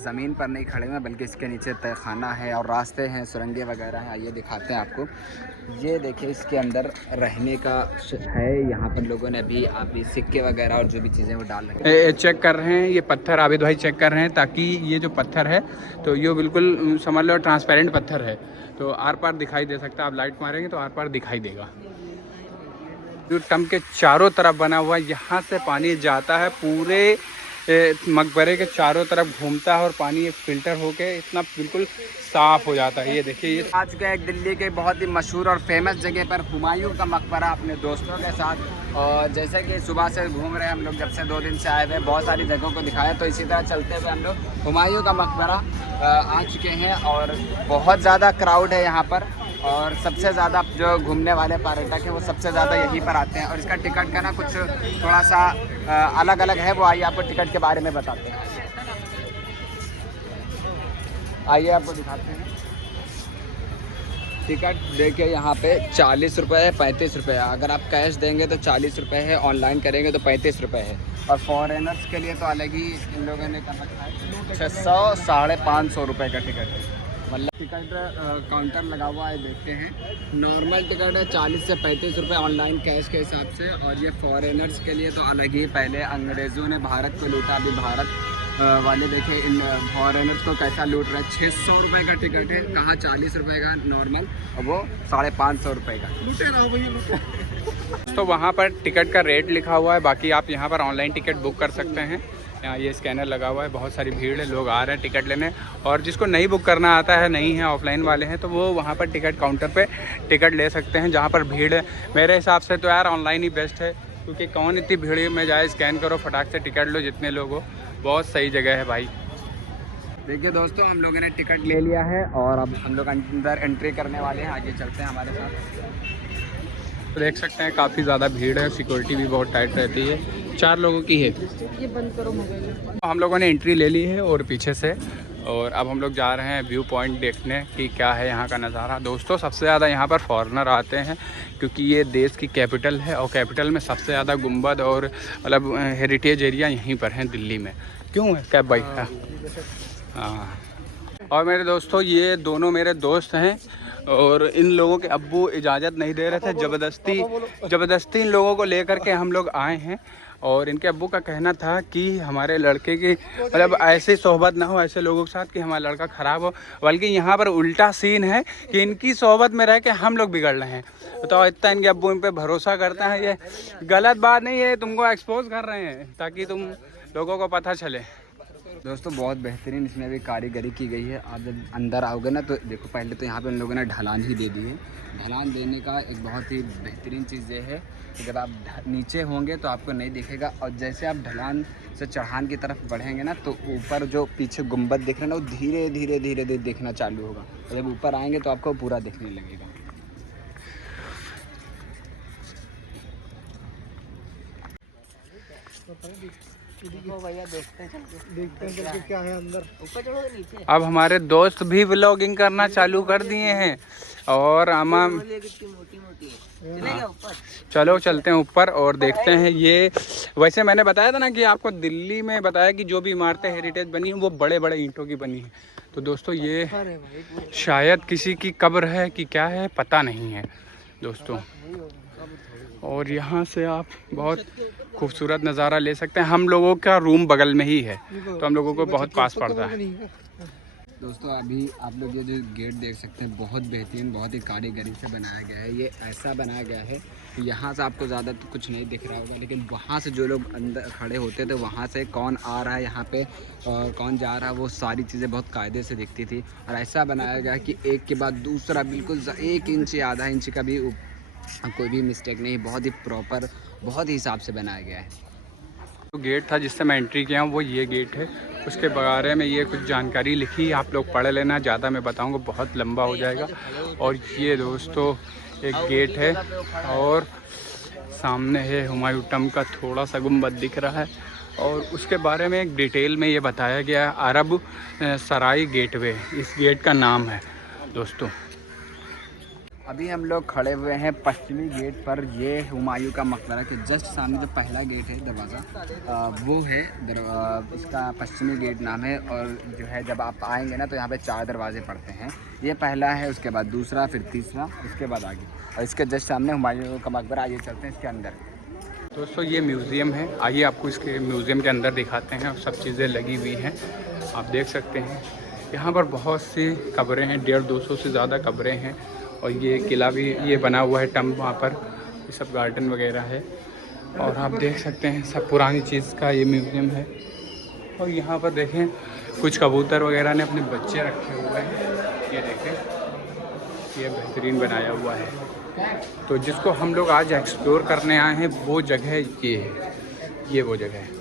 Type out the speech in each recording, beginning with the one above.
ज़मीन पर नहीं खड़े हुए बल्कि इसके नीचे तहखाना है और रास्ते हैं, सुरंगें वगैरह हैं। आइए दिखाते हैं आपको। ये देखिए इसके अंदर रहने का है। यहाँ पर लोगों ने अभी सिक्के वगैरह और जो भी चीज़ें वो डाल रहे हैं। चेक कर रहे हैं ये पत्थर, आबिद भाई चेक कर रहे हैं, ताकि ये जो पत्थर है तो ये बिल्कुल समझ लो ट्रांसपेरेंट पत्थर है, तो आर पार दिखाई दे सकता है। आप लाइट मारेंगे तो आर पार दिखाई देगा। जो टम के चारों तरफ बना हुआ है, यहाँ से पानी जाता है पूरे मकबरे के चारों तरफ घूमता है और पानी एक फ़िल्टर होके इतना बिल्कुल साफ़ हो जाता है। ये देखिए, ये आज गए दिल्ली के बहुत ही मशहूर और फेमस जगह पर हुमायूं का मकबरा अपने दोस्तों के साथ। और जैसे कि सुबह से घूम रहे हैं हम लोग, जब से 2 दिन से आए हुए, बहुत सारी जगहों को दिखाया, तो इसी तरह चलते हुए हम लोग हुमायूं का मकबरा आ चुके हैं। और बहुत ज़्यादा क्राउड है यहाँ पर, और सबसे ज़्यादा जो घूमने वाले पर्यटक हैं वो सबसे ज़्यादा यहीं पर आते हैं। और इसका टिकट का ना कुछ थोड़ा सा अलग अलग है, वो आइए आपको टिकट के बारे में बताते हैं। आइए आपको दिखाते हैं। टिकट देखिए यहाँ पे 40 रुपये है, 35 रुपये है। अगर आप कैश देंगे तो 40 रुपये है, ऑनलाइन करेंगे तो 35 रुपये है। और फॉरेनर्स के लिए तो अलग ही इन लोगों ने कर रखा है, 600 550 रुपये का टिकट है। मतलब टिकट काउंटर लगा हुआ है, देखते हैं। नॉर्मल टिकट है 40 से 35 रुपये ऑनलाइन कैश के हिसाब से। और ये फॉरेनर्स के लिए तो अलग ही, पहले अंग्रेज़ों ने भारत को लूटा, अभी भारत वाले देखे इन फॉरेनर्स को कैसा लूट रहा है। 600 रुपये का टिकट है, कहाँ 40 रुपये का नॉर्मल, और वो 550 रुपये का। लूटे रहो भैया, लूटे। तो वहाँ पर टिकट का रेट लिखा हुआ है। बाकी आप यहाँ पर ऑनलाइन टिकट बुक कर सकते हैं। यहाँ ये स्कैनर लगा हुआ है, बहुत सारी भीड़ है, लोग आ रहे हैं टिकट लेने। और जिसको नहीं बुक करना आता है, नहीं है, ऑफलाइन वाले हैं, तो वो वहाँ पर टिकट काउंटर पे टिकट ले सकते हैं जहाँ पर भीड़ है। मेरे हिसाब से तो यार ऑनलाइन ही बेस्ट है, क्योंकि कौन इतनी भीड़ में जाए, स्कैन करो फटाक से टिकट लो जितने लोग हो। बहुत सही जगह है भाई। देखिए दोस्तों, हम लोगों ने टिकट ले लिया है और अब हम लोग अंदर एंट्री करने वाले हैं। आगे चलते हैं हमारे साथ। तो देख सकते हैं काफ़ी ज़्यादा भीड़ है, सिक्योरिटी भी बहुत टाइट रहती है। 4 लोगों की है। ये बंद करो मोबाइल। हम लोगों ने एंट्री ले ली है और पीछे से, और अब हम लोग जा रहे हैं व्यू पॉइंट देखने कि क्या है यहाँ का नज़ारा। दोस्तों सबसे ज़्यादा यहाँ पर फॉरेनर आते हैं, क्योंकि ये देश की कैपिटल है और कैपिटल में सबसे ज़्यादा गुंबद और मतलब हेरिटेज एरिया यहीं पर हैं दिल्ली में। क्यों है कैब बाइक का? हाँ। और मेरे दोस्तों, ये दोनों मेरे दोस्त हैं और इन लोगों के अब्बू इजाज़त नहीं दे रहे थे, ज़बरदस्ती इन लोगों को लेकर के हम लोग आए हैं। और इनके अब्बू का कहना था कि हमारे लड़के की मतलब ऐसी सोहबत ना हो ऐसे लोगों के साथ कि हमारा लड़का ख़राब हो, बल्कि यहाँ पर उल्टा सीन है कि इनकी सोहबत में रह के हम लोग बिगड़ रहे हैं। तो इतना इनके अब्बू इन पे भरोसा करते हैं। ये गलत बात नहीं है, तुमको एक्सपोज कर रहे हैं ताकि तुम लोगों को पता चले। दोस्तों बहुत बेहतरीन इसमें भी कारीगरी की गई है। आप जब अंदर आओगे ना तो देखो, पहले तो यहाँ पे उन लोगों ने ढलान ही दे दी है। ढलान देने का एक बहुत ही बेहतरीन चीज़ ये है कि जब आप नीचे होंगे तो आपको नहीं दिखेगा, और जैसे आप ढलान से चढ़ान की तरफ बढ़ेंगे ना तो ऊपर जो पीछे गुंबद दिख रहा है ना, वो धीरे धीरे धीरे धीरे दिखना चालू होगा। और जब ऊपर आएंगे तो आपको पूरा दिखने लगेगा। भैया देखते हैं क्या है अंदर। ऊपर चढ़ो नीचे। अब हमारे दोस्त भी व्लॉगिंग करना चालू कर दिए हैं और अमम चलो चलते हैं ऊपर और देखते हैं। ये वैसे मैंने बताया था ना कि आपको दिल्ली में बताया कि जो भी इमारतें हेरिटेज बनी हैं वो बड़े बड़े ईंटों की बनी हैं। तो दोस्तों ये शायद किसी की कब्र है कि क्या है, पता नहीं है दोस्तों। और यहाँ से आप बहुत खूबसूरत नज़ारा ले सकते हैं। हम लोगों का रूम बगल में ही है, तो हम लोगों को बहुत पास पड़ता है। दोस्तों अभी आप लोग ये जो गेट देख सकते हैं, बहुत बेहतरीन, बहुत ही कारीगरी से बनाया गया है। ये ऐसा बनाया गया है कि यहाँ से आपको ज़्यादा तो कुछ नहीं दिख रहा होगा, लेकिन वहाँ से जो लोग अंदर खड़े होते थे वहाँ से कौन आ रहा है यहाँ पे और कौन जा रहा है, वो सारी चीज़ें बहुत कायदे से दिखती थी। और ऐसा बनाया गया कि एक के बाद दूसरा बिल्कुल 1 इंच या आधा इंच का भी कोई भी मिस्टेक नहीं, बहुत ही प्रॉपर, बहुत ही हिसाब से बनाया गया है। जो गेट था जिससे मैं एंट्री किया हूँ वो ये गेट है। उसके बारे में ये कुछ जानकारी लिखी, आप लोग पढ़ लेना, ज़्यादा मैं बताऊँगा बहुत लंबा हो जाएगा। और ये दोस्तों एक गेट है और सामने है हुमायूं टम का थोड़ा सा गुंबद दिख रहा है। और उसके बारे में एक डिटेल में ये बताया गया है, अरब सराय गेटवे इस गेट का नाम है दोस्तों। अभी हम लोग खड़े हुए हैं पश्चिमी गेट पर। ये हुमायूं का मकबरा के जस्ट सामने जो पहला गेट है दरवाज़ा वो है इसका पश्चिमी गेट नाम है। और जो है जब आप आएंगे ना तो यहाँ पे 4 दरवाजे पड़ते हैं। ये पहला है, उसके बाद दूसरा, फिर तीसरा, उसके बाद आगे। और इसके जस्ट सामने हुमायूं का मकबरा। आइए चलते हैं इसके अंदर। दोस्तों ये म्यूज़ियम है, आइए आपको इसके म्यूज़ियम के अंदर दिखाते हैं। और सब चीज़ें लगी हुई हैं, आप देख सकते हैं। यहाँ पर बहुत सी कब्रें हैं, 150-200 से ज़्यादा कब्रें हैं। और ये किला भी ये बना हुआ है टम्ब, वहाँ पर ये सब गार्डन वगैरह है। और आप देख सकते हैं सब पुरानी चीज़ का ये म्यूज़ियम है। और यहाँ पर देखें कुछ कबूतर वगैरह ने अपने बच्चे रखे हुए हैं। ये देखें, ये बेहतरीन बनाया हुआ है। तो जिसको हम लोग आज एक्सप्लोर करने आए हैं वो जगह ये है, ये वो जगह है।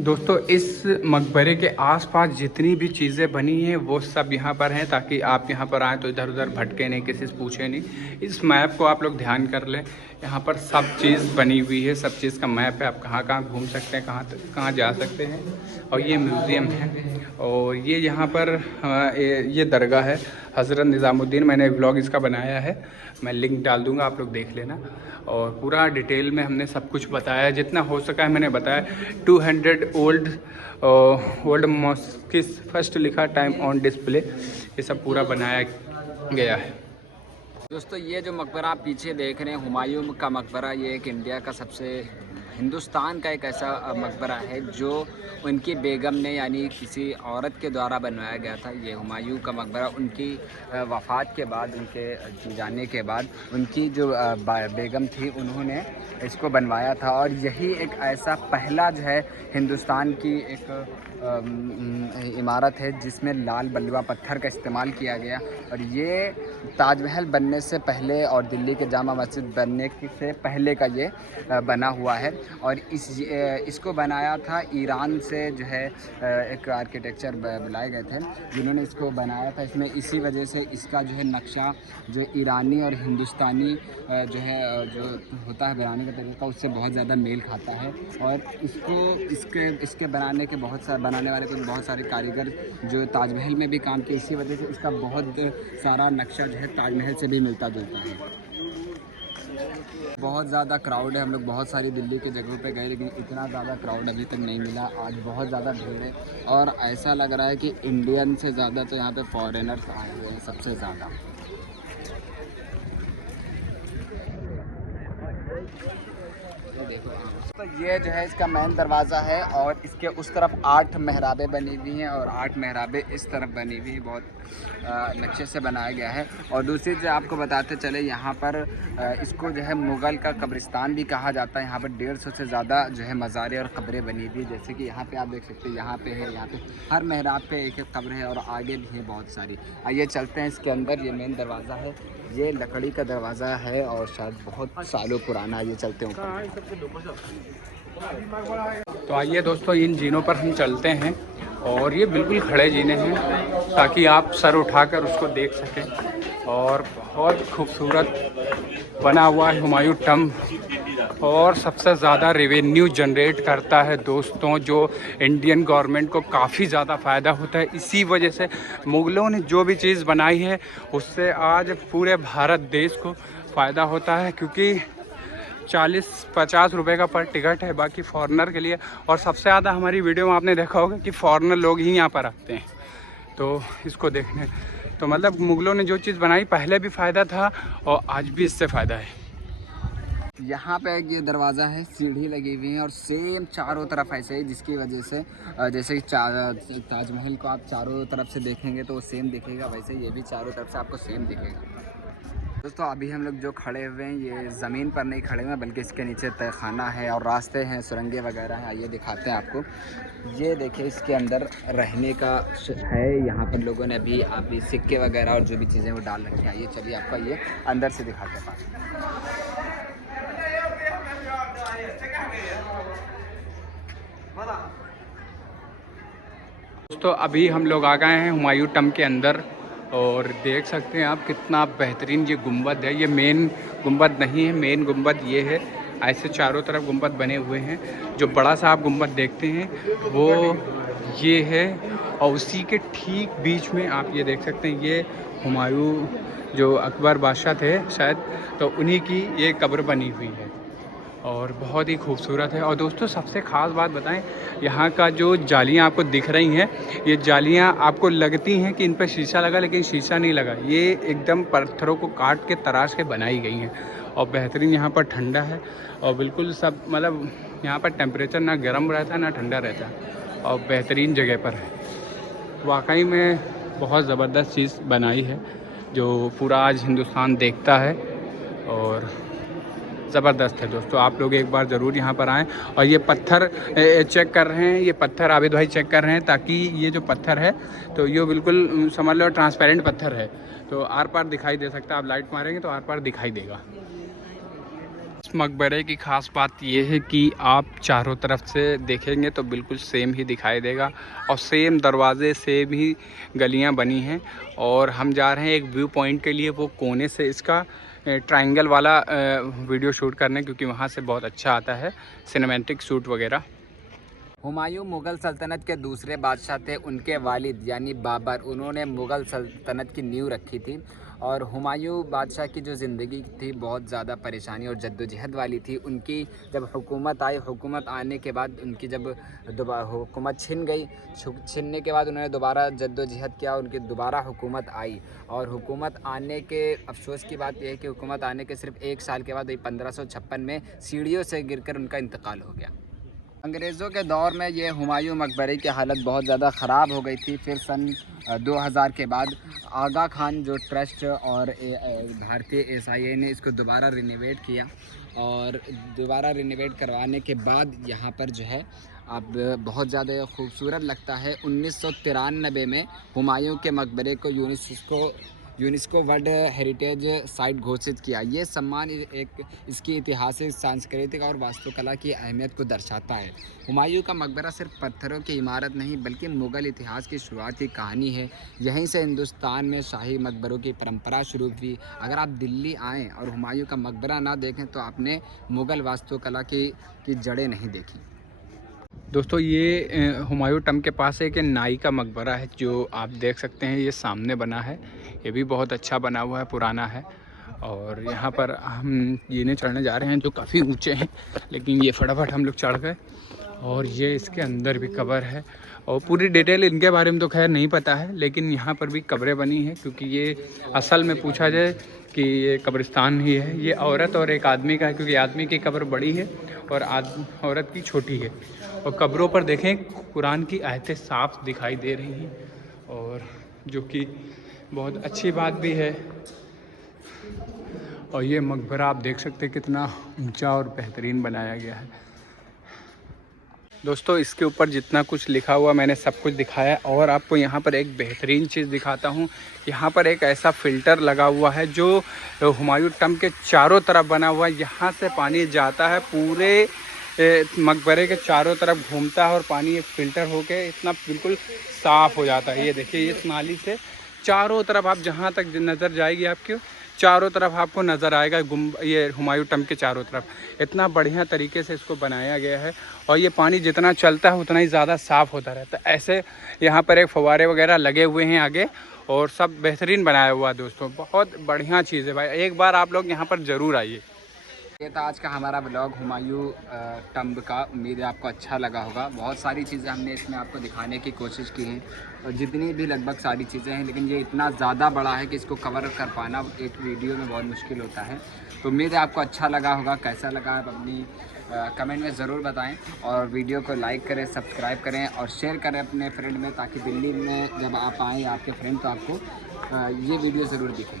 दोस्तों इस मकबरे के आसपास जितनी भी चीज़ें बनी हैं वो सब यहाँ पर हैं, ताकि आप यहाँ पर आएँ तो इधर उधर भटके नहीं, किसी से पूछे नहीं। इस मैप को आप लोग ध्यान कर लें, यहाँ पर सब चीज़ बनी हुई है, सब चीज़ का मैप है। आप कहाँ कहाँ घूम सकते हैं, कहाँ जा सकते हैं। और ये म्यूज़ियम है। और ये यहाँ पर ये दरगाह है हज़रत निज़ामुद्दीन। मैंने व्लॉग इसका बनाया है, मैं लिंक डाल दूँगा, आप लोग देख लेना। और पूरा डिटेल में हमने सब कुछ बताया, जितना हो सका है मैंने बताया। 200 ओल्ड मॉस्किस फर्स्ट लिखा टाइम ऑन डिस्प्ले, ये सब पूरा बनाया गया है। दोस्तों ये जो मकबरा आप पीछे देख रहे हैं हुमायूं का मकबरा, ये एक इंडिया का हिंदुस्तान का एक ऐसा मकबरा है जो उनकी बेगम ने यानी किसी औरत के द्वारा बनवाया गया था। ये हुमायूं का मकबरा उनकी वफ़ात के बाद, उनके जाने के बाद उनकी जो बेगम थी उन्होंने इसको बनवाया था। और यही एक ऐसा पहला जो है हिंदुस्तान की एक इमारत है जिसमें लाल बलुआ पत्थर का इस्तेमाल किया गया। और ये ताजमहल बनने से पहले और दिल्ली के जामा मस्जिद बनने से पहले का ये बना हुआ है। और इसको बनाया था ईरान से जो है एक आर्किटेक्चर बुलाए गए थे जिन्होंने इसको बनाया था। इसमें इसी वजह से इसका जो है नक्शा जो ईरानी और हिंदुस्तानी जो है जो होता है बनाने का तरीका उससे बहुत ज़्यादा मेल खाता है। और इसके बनाने वाले कुछ बहुत सारे कारीगर जो ताजमहल में भी काम किए, इसी वजह से इसका बहुत सारा नक्शा जो है ताजमहल से भी मिलता जुलता है। बहुत ज़्यादा क्राउड है, हम लोग बहुत सारी दिल्ली के जगहों पे गए लेकिन इतना ज़्यादा क्राउड अभी तक नहीं मिला। आज बहुत ज़्यादा भीड़ है और ऐसा लग रहा है कि इंडियन से ज़्यादा तो यहाँ पे फॉरेनर्स आए हुए हैं सबसे ज़्यादा। तो ये जो है इसका मेन दरवाज़ा है और इसके उस तरफ 8 मेहराबें बनी हुई हैं और 8 मेहराबें इस तरफ बनी हुई हैं। बहुत नक्शे से बनाया गया है। और दूसरी चीज़ आपको बताते चले, यहाँ पर इसको जो है मुग़ल का कब्रिस्तान भी कहा जाता है। यहाँ पर 150 से ज़्यादा जो है मज़ारें और कब्रें बनी हुई, जैसे कि यहाँ पे आप देख सकते हैं, यहाँ पे है, यहाँ पे हर मेहराब पे एक एक कब्र है और आगे भी है बहुत सारी। आइए चलते हैं इसके अंदर। ये मेन दरवाज़ा है, ये लकड़ी का दरवाज़ा है और शायद बहुत सालों पुराना। ये चलते हैं ऊपर। तो आइए दोस्तों इन जीनों पर हम चलते हैं। और ये बिल्कुल खड़े जीने हैं ताकि आप सर उठाकर उसको देख सकें। और बहुत खूबसूरत बना हुआ है हुमायूं टम्ब। और सबसे ज़्यादा रेवेन्यू जनरेट करता है दोस्तों, जो इंडियन गवर्नमेंट को काफ़ी ज़्यादा फ़ायदा होता है। इसी वजह से मुग़लों ने जो भी चीज़ बनाई है उससे आज पूरे भारत देश को फ़ायदा होता है, क्योंकि 40-50 रुपए का पर टिकट है बाकी फॉरेनर के लिए। और सबसे ज़्यादा हमारी वीडियो में आपने देखा होगा कि फॉरेनर लोग ही यहाँ पर आते हैं तो इसको देखने। तो मतलब मुग़लों ने जो चीज़ बनाई पहले भी फ़ायदा था और आज भी इससे फ़ायदा है। यहाँ पे एक ये दरवाज़ा है, सीढ़ी लगी हुई है और सेम चारों तरफ ऐसे ही, जिसकी वजह से जैसे कि ताजमहल को आप चारों तरफ से देखेंगे तो वो सेम दिखेगा, वैसे ये भी चारों तरफ से आपको सेम दिखेगा। दोस्तों अभी हम लोग जो खड़े हुए हैं ये ज़मीन पर नहीं खड़े हुए हैं बल्कि इसके नीचे तहखाना है और रास्ते हैं, सुरंगें वगैरह हैं। आइए दिखाते हैं आपको। ये देखिए इसके अंदर रहने का है। यहाँ पर लोगों ने अभी सिक्के वगैरह और जो भी चीज़ें वो डाल रखी हैं। आइए चलिए आपका ये अंदर से दिखाते हैं। दोस्तों अभी हम लोग आ गए हैं हुमायूं टम्ब के अंदर और देख सकते हैं आप कितना बेहतरीन ये गुंबद है। ये मेन गुंबद नहीं है, मेन गुंबद ये है। ऐसे चारों तरफ गुंबद बने हुए हैं। जो बड़ा सा आप गुंबद देखते हैं वो ये है, और उसी के ठीक बीच में आप ये देख सकते हैं, ये हुमायूं जो अकबर बादशाह थे शायद, तो उन्हीं की ये कब्र बनी हुई है और बहुत ही खूबसूरत है। और दोस्तों सबसे ख़ास बात बताएं, यहाँ का जो जालियाँ आपको दिख रही हैं, ये जालियाँ आपको लगती हैं कि इन पर शीशा लगा, लेकिन शीशा नहीं लगा। ये एकदम पत्थरों को काट के तराश के बनाई गई हैं और बेहतरीन। यहाँ पर ठंडा है और बिल्कुल सब मतलब यहाँ पर टेम्परेचर ना गर्म रहता है ना ठंडा रहता है और बेहतरीन जगह पर है। वाकई में बहुत ज़बरदस्त चीज़ बनाई है जो पूरा आज हिंदुस्तान देखता है और ज़बरदस्त है। दोस्तों आप लोग एक बार ज़रूर यहाँ पर आएँ। और ये पत्थर चेक कर रहे हैं, ये पत्थर आबिद भाई चेक कर रहे हैं, ताकि ये जो पत्थर है तो ये बिल्कुल समझ लो ट्रांसपेरेंट पत्थर है, तो आर पार दिखाई दे सकता है। आप लाइट मारेंगे तो आर पार दिखाई देगा। इस मकबरे की ख़ास बात यह है कि आप चारों तरफ से देखेंगे तो बिल्कुल सेम ही दिखाई देगा और सेम दरवाजे, सेम ही गलियां बनी हैं। और हम जा रहे हैं एक व्यू पॉइंट के लिए, वो कोने से इसका ट्रायंगल वाला वीडियो शूट करने, क्योंकि वहाँ से बहुत अच्छा आता है सिनेमैटिक शूट वगैरह। हुमायूं मुग़ल सल्तनत के दूसरे बादशाह थे। उनके वालिद यानी बाबर, उन्होंने मुग़ल सल्तनत की नींव रखी थी। और हुमायूं बादशाह की जो ज़िंदगी थी बहुत ज़्यादा परेशानी और जद्दोजहद वाली थी। उनकी जब हुकूमत आई, हुकूमत आने के बाद उनकी जब हुकूमत छिन गई, छिनने के बाद उन्होंने दोबारा जद्दोजहद किया, उनकी दोबारा हुकूमत आई। और हुकूमत आने के अफसोस की बात यह है कि हुकूमत आने के सिर्फ 1 साल के बाद 1556 में सीढ़ियों से गिरकर उनका इंतकाल हो गया। अंग्रेज़ों के दौर में ये हुमायूं मकबरे की हालत बहुत ज़्यादा ख़राब हो गई थी। फिर सन 2000 के बाद आगा खान जो ट्रस्ट और भारतीय SIA ने इसको दोबारा रिनोवेट किया और दोबारा रिनोवेट करवाने के बाद यहाँ पर जो है अब बहुत ज़्यादा खूबसूरत लगता है। 1993 में हुमायूं के मकबरे को यूनेस्को वर्ल्ड हेरिटेज साइट घोषित किया। ये सम्मान एक इसकी ऐतिहासिक, सांस्कृतिक और वास्तुकला की अहमियत को दर्शाता है। हुमायूं का मकबरा सिर्फ पत्थरों की इमारत नहीं बल्कि मुग़ल इतिहास की शुरुआत की कहानी है। यहीं से हिंदुस्तान में शाही मकबरों की परंपरा शुरू हुई। अगर आप दिल्ली आएँ और हुमायूं का मकबरा ना देखें तो आपने मुग़ल वास्तुकला की जड़ें नहीं देखी। दोस्तों ये हुमायूं टम्ब के पास एक नाई का मकबरा है जो आप देख सकते हैं, ये सामने बना है। ये भी बहुत अच्छा बना हुआ है, पुराना है। और यहाँ पर हम जीने चढ़ने जा रहे हैं जो काफ़ी ऊंचे हैं, लेकिन ये फटाफट हम लोग चढ़ गए। और ये इसके अंदर भी कब्र है और पूरी डिटेल इनके बारे में तो खैर नहीं पता है, लेकिन यहाँ पर भी कब्रें बनी हैं। क्योंकि ये असल में पूछा जाए कि ये कब्रिस्तान ही है। ये औरत और एक आदमी का है, क्योंकि आदमी की कब्र बड़ी है और औरत की छोटी है। और कब्रों पर देखें कुरान की आयतें साफ दिखाई दे रही हैं, और जो कि बहुत अच्छी बात भी है। और ये मकबरा आप देख सकते हैं कितना ऊंचा और बेहतरीन बनाया गया है। दोस्तों इसके ऊपर जितना कुछ लिखा हुआ मैंने सब कुछ दिखाया। और आपको यहाँ पर एक बेहतरीन चीज़ दिखाता हूँ। यहाँ पर एक ऐसा फ़िल्टर लगा हुआ है जो हुमायूं टम्ब के चारों तरफ बना हुआ है। यहाँ से पानी जाता है, पूरे मकबरे के चारों तरफ घूमता है और पानी एक फ़िल्टर होके इतना बिल्कुल साफ़ हो जाता है। ये देखिए, ये इस नाली से चारों तरफ आप जहाँ तक नज़र जाएगी आपकी चारों तरफ आपको नज़र आएगा। ये हुमायूं टम्ब के चारों तरफ इतना बढ़िया तरीके से इसको बनाया गया है। और ये पानी जितना चलता है उतना ही ज़्यादा साफ़ होता रहता है। ऐसे यहाँ पर एक फव्वारे वगैरह लगे हुए हैं आगे, और सब बेहतरीन बनाया हुआ है। दोस्तों बहुत बढ़िया चीज़ है भाई, एक बार आप लोग यहाँ पर ज़रूर आइए। ये था आज का हमारा ब्लॉग हुमायूं टम्ब का। उम्मीद है आपको अच्छा लगा होगा। बहुत सारी चीज़ें हमने इसमें आपको दिखाने की कोशिश की हैं, और जितनी भी लगभग सारी चीज़ें हैं, लेकिन ये इतना ज़्यादा बड़ा है कि इसको कवर कर पाना एक वीडियो में बहुत मुश्किल होता है। तो उम्मीद है आपको अच्छा लगा होगा। कैसा लगा आप अपनी कमेंट में ज़रूर बताएं, और वीडियो को लाइक करें, सब्सक्राइब करें और शेयर करें अपने फ्रेंड में, ताकि दिल्ली में जब आप आएँ आपके फ्रेंड तो आपको ये वीडियो ज़रूर दिखें।